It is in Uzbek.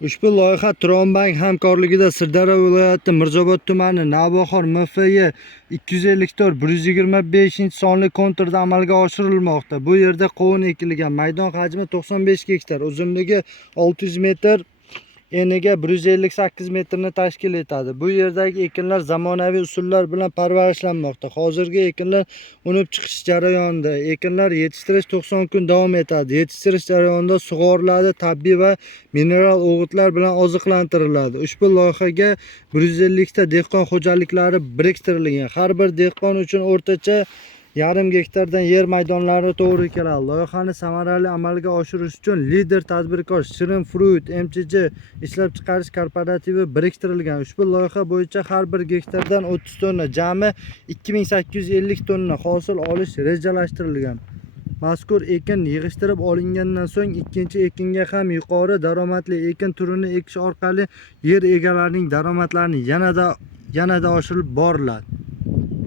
Ushbu loyiha Turon-Bank hamkorligida Sirdaryo viloyati Mirzobod tumani Navbahor MFY 250 hektar 125-sonli konturda amalga oshirilmoqda. Bu yerda qovun ekilgan. Maydon hajmi 95 gektar, uzunligi 600 metr, eniga 158 metrni tashkil etadi. Bu yerdagi ekinlar zamonaviy usullar bilan parvarishlanmoqda. Hozirgi ekinlar unib chiqish jarayonida. Ekinlar yetishtirish 90 kun davom etadi. Yetishtirish jarayonida sug'oriladi, tabiiy va mineral o'g'itlar bilan oziqlantiriladi. Ushbu loyihaga 150 ta dehqon xo'jaliklari biriktirilgan. Har bir dehqon uchun o'rtacha yarim gektardan yer maydonlari to'g'ri keladi. Loyihani samarali amalga oshirish uchun lider tadbirkor Shirin Fruit MCH ishlab chiqarish kooperativi biriktirilgan. Ushbu loyiha bo'yicha har bir gektardan 30 tonna, jami 2850 tonna hosil olish rejalashtirilgan. Mazkur ekin yig'ishtirib olingandan so'ng ikkinchi ekinga ham yuqori daromadli ekin turini ekish orqali yer egalarining daromadlarini yanada oshirib boriladi.